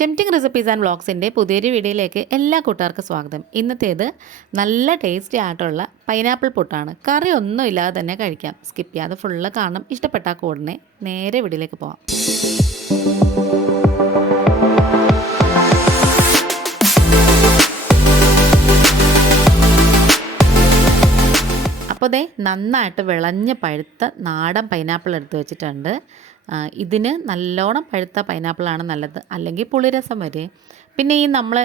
Tempting recipes and വ്ളോഗ്സിൻ്റെ പുതിയൊരു വീഡിയോയിലേക്ക് എല്ലാ കൂട്ടുകാർക്കും സ്വാഗതം. ഇന്നത്തേത് നല്ല ടേസ്റ്റി ആയിട്ടുള്ള പൈനാപ്പിൾ പുട്ടാണ്. കറി ഒന്നും ഇല്ലാതെ തന്നെ കഴിക്കാം. സ്കിപ്പ് ചെയ്യാതെ ഫുള്ള് കാണും. ഇഷ്ടപ്പെട്ടാൽ കൂടനെ നേരെ വീഡിയോയിലേക്ക് പോകാം. അപ്പോൾ ദേ നന്നായിട്ട് വിളഞ്ഞ് പഴുത്ത നാടൻ പൈനാപ്പിൾ എടുത്ത് വെച്ചിട്ടുണ്ട്. ഇതിന് നല്ലോണം പഴുത്ത പൈനാപ്പിളാണ് നല്ലത്, അല്ലെങ്കിൽ പുളിരസം വരെ. പിന്നെ ഈ നമ്മൾ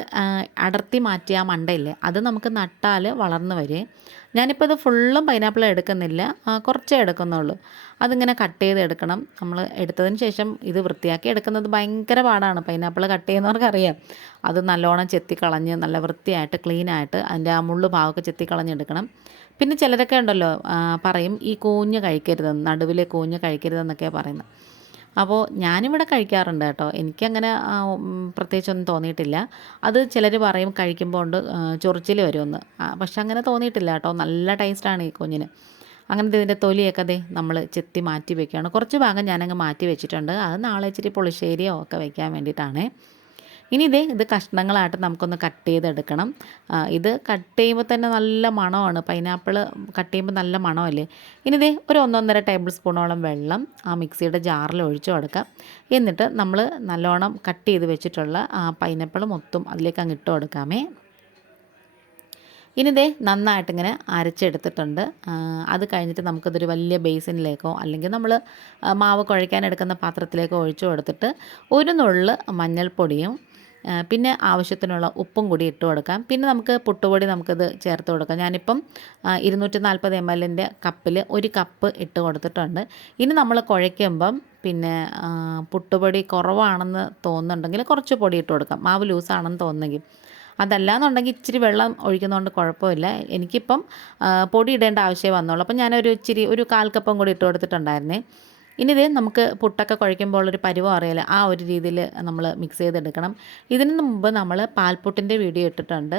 അടർത്തി മാറ്റിയ ആ മണ്ടയില്ലേ, അത് നമുക്ക് നട്ടാൽ വളർന്നു വരെ. ഞാനിപ്പോൾ ഇത് ഫുള്ളും പൈനാപ്പിൾ എടുക്കുന്നില്ല, കുറച്ചേ എടുക്കുന്നുള്ളൂ. അതിങ്ങനെ കട്ട് ചെയ്ത് എടുക്കണം. നമ്മൾ എടുത്തതിന് ശേഷം ഇത് വൃത്തിയാക്കി എടുക്കുന്നത് ഭയങ്കര പാടാണ്. പൈനാപ്പിൾ കട്ട് ചെയ്യുന്നവർക്കറിയാം. അത് നല്ലോണം ചെത്തിക്കളഞ്ഞ് നല്ല വൃത്തിയായിട്ട് ക്ലീനായിട്ട് അതിൻ്റെ ആ മുള്ളു ഭാഗമൊക്കെ ചെത്തിക്കളഞ്ഞെടുക്കണം. പിന്നെ ചിലരൊക്കെ ഉണ്ടല്ലോ പറയും ഈ കൂഞ്ഞ് കഴിക്കരുതെന്ന്, നടുവിലെ കൂഞ്ഞ് കഴിക്കരുതെന്നൊക്കെയാണ് പറയുന്നത്. അപ്പോൾ ഞാനിവിടെ കഴിക്കാറുണ്ട് കേട്ടോ. എനിക്കങ്ങനെ പ്രത്യേകിച്ചൊന്നും തോന്നിയിട്ടില്ല. അത് ചിലർ പറയും കഴിക്കുമ്പോൾ ഉണ്ട് ചൊറിച്ചിൽ വരുമെന്ന്. പക്ഷെ അങ്ങനെ തോന്നിയിട്ടില്ല കേട്ടോ. നല്ല ടേസ്റ്റാണ് ഈ കുഞ്ഞിന്. അങ്ങനത്തെ ഇതിൻ്റെ തൊലിയൊക്കെ ദേ നമ്മൾ ചെത്തി മാറ്റി വെക്കുകയാണ്. കുറച്ച് ഭാഗം ഞാനങ്ങ് മാറ്റി വെച്ചിട്ടുണ്ട്. അത് നാളെ ഇച്ചിരി പുളിശ്ശേരിയോ ഒക്കെ വയ്ക്കാൻ വേണ്ടിയിട്ടാണ്. ഇനി ഇത് കഷ്ണങ്ങളായിട്ട് നമുക്കൊന്ന് കട്ട് ചെയ്തെടുക്കണം. ഇത് കട്ട് ചെയ്യുമ്പോൾ തന്നെ നല്ല മണമാണ്. പൈനാപ്പിൾ കട്ട് ചെയ്യുമ്പോൾ നല്ല മണമല്ലേ. ഇനി ഒരു 1.5 ടേബിൾ സ്പൂണോളം വെള്ളം ആ മിക്സിയുടെ ജാറിൽ ഒഴിച്ചു കൊടുക്കാം. എന്നിട്ട് നമ്മൾ നല്ലോണം കട്ട് ചെയ്ത് വെച്ചിട്ടുള്ള ആ പൈനാപ്പിൾ മൊത്തം അതിലേക്ക് അങ്ങ് ഇട്ട് കൊടുക്കാമേ. ഇനി നന്നായിട്ടിങ്ങനെ അരച്ചെടുത്തിട്ടുണ്ട്. അത് കഴിഞ്ഞിട്ട് നമുക്കതൊരു വലിയ ബേസിനിലേക്കോ അല്ലെങ്കിൽ നമ്മൾ മാവ് കുഴയ്ക്കാൻ എടുക്കുന്ന പാത്രത്തിലേക്കോ ഒഴിച്ചു കൊടുത്തിട്ട് ഒരു നുള്ള് മഞ്ഞൾപ്പൊടിയും പിന്നെ ആവശ്യത്തിനുള്ള ഉപ്പും കൂടി ഇട്ട് കൊടുക്കാം. പിന്നെ നമുക്ക് പുട്ടുപൊടി നമുക്കിത് ചേർത്ത് കൊടുക്കാം. ഞാനിപ്പം 240 ml കപ്പിൽ 1 കപ്പ് ഇട്ട് കൊടുത്തിട്ടുണ്ട്. ഇനി നമ്മൾ കുഴയ്ക്കുമ്പം പിന്നെ പുട്ടുപൊടി കുറവാണെന്ന് തോന്നുന്നുണ്ടെങ്കിൽ കുറച്ച് പൊടി ഇട്ട് കൊടുക്കാം. മാവ് ലൂസാണെന്ന് തോന്നുന്നെങ്കിൽ. അതല്ലാന്നുണ്ടെങ്കിൽ ഇച്ചിരി വെള്ളം ഒഴിക്കുന്നതുകൊണ്ട് കുഴപ്പമില്ല. എനിക്കിപ്പം പൊടി ഇടേണ്ട ആവശ്യമേ വന്നുള്ളൂ. അപ്പം ഞാനൊരു ഇച്ചിരി ഒരു 1/4 കപ്പും കൂടി ഇട്ട് കൊടുത്തിട്ടുണ്ടായിരുന്നേ. ഇനി നമുക്ക് പുട്ടൊക്കെ കുഴയ്ക്കുമ്പോൾ ഒരു പരുവം അറിയാലോ, ആ ഒരു രീതിയിൽ നമ്മൾ മിക്സ് ചെയ്തെടുക്കണം. ഇതിന് മുമ്പ് നമ്മൾ പാൽപ്പുട്ടിൻ്റെ വീഡിയോ ഇട്ടിട്ടുണ്ട്.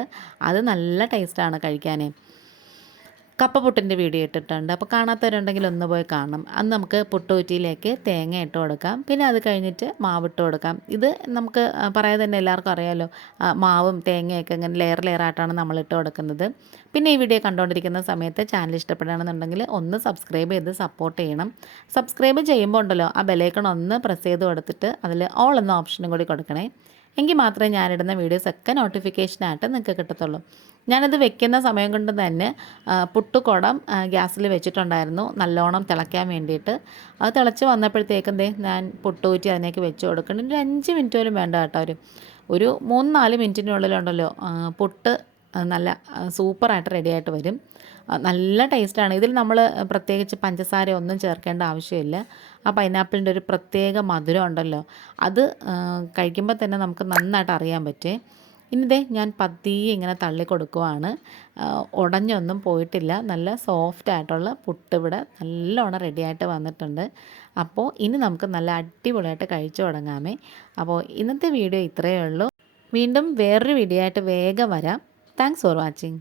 അത് നല്ല ടേസ്റ്റാണ് കഴിക്കാൻ. കപ്പപ്പുട്ടിൻ്റെ വീഡിയോ ഇട്ടിട്ടുണ്ട്. അപ്പോൾ കാണാത്തവരുണ്ടെങ്കിൽ ഒന്ന് പോയി കാണണം. അന്ന് നമുക്ക് പുട്ടുകുറ്റിയിലേക്ക് തേങ്ങ ഇട്ട് കൊടുക്കാം. പിന്നെ അത് കഴിഞ്ഞിട്ട് മാവിട്ട് കൊടുക്കാം. ഇത് നമുക്ക് പറയാതെ തന്നെ എല്ലാവർക്കും അറിയാമല്ലോ, മാവും തേങ്ങയൊക്കെ ഇങ്ങനെ ലെയറായിട്ടാണ് നമ്മൾ ഇട്ട് കൊടുക്കുന്നത്. പിന്നെ ഈ വീഡിയോ കണ്ടുകൊണ്ടിരിക്കുന്ന സമയത്ത് ചാനൽ ഇഷ്ടപ്പെടുകയാണെന്നുണ്ടെങ്കിൽ ഒന്ന് സബ്സ്ക്രൈബ് ചെയ്ത് സപ്പോർട്ട് ചെയ്യണം. സബ്സ്ക്രൈബ് ചെയ്യുമ്പോൾ ഉണ്ടല്ലോ ആ ബെലൈക്കൺ ഒന്ന് പ്രസ് ചെയ്ത് കൊടുത്തിട്ട് അതിൽ ഓൾ എന്ന ഓപ്ഷനും കൂടി കൊടുക്കണേ. എങ്കിൽ മാത്രമേ ഞാനിടുന്ന വീഡിയോസൊക്കെ നോട്ടിഫിക്കേഷനായിട്ട് നിങ്ങൾക്ക് കിട്ടത്തുള്ളൂ. ഞാനിത് വെക്കുന്ന സമയം കൊണ്ട് തന്നെ പുട്ടുകുടം ഗ്യാസിൽ വെച്ചിട്ടുണ്ടായിരുന്നു നല്ലോണം തിളയ്ക്കാൻ വേണ്ടിയിട്ട്. അത് തിളച്ച് വന്നപ്പോഴത്തേക്കും ഞാൻ പുട്ടുകുറ്റി അതിനേക്ക് വെച്ച് കൊടുക്കണം. ഒരു 5 മിനിറ്റ് പോലും വേണ്ട കേട്ടോ. ഒരു 3-4 മിനിറ്റിനുള്ളിലുണ്ടല്ലോ പുട്ട് നല്ല സൂപ്പറായിട്ട് റെഡിയായിട്ട് വരും. നല്ല ടേസ്റ്റാണ്. ഇതിൽ നമ്മൾ പ്രത്യേകിച്ച് പഞ്ചസാര ഒന്നും ചേർക്കേണ്ട ആവശ്യമില്ല. ആ പൈനാപ്പിളിൻ്റെ ഒരു പ്രത്യേക മധുരം ഉണ്ടല്ലോ, അത് കഴിക്കുമ്പോൾ തന്നെ നമുക്ക് നന്നായിട്ട് അറിയാൻ പറ്റും. ഇനി ഞാൻ പതിയെ ഇങ്ങനെ തള്ളി കൊടുക്കുവാണ്. ഉടഞ്ഞൊന്നും പോയിട്ടില്ല. നല്ല സോഫ്റ്റായിട്ടുള്ള പുട്ട് ഇവിടെ നല്ലോണം റെഡിയായിട്ട് വന്നിട്ടുണ്ട്. അപ്പോൾ ഇനി നമുക്ക് നല്ല അടിപൊളിയായിട്ട് കഴിച്ചു തുടങ്ങാമേ. അപ്പോൾ ഇന്നത്തെ വീഡിയോ ഇത്രയേ ഉള്ളൂ. വീണ്ടും വേറൊരു വീഡിയോ ആയിട്ട് വേഗം വരാം. Thanks for watching.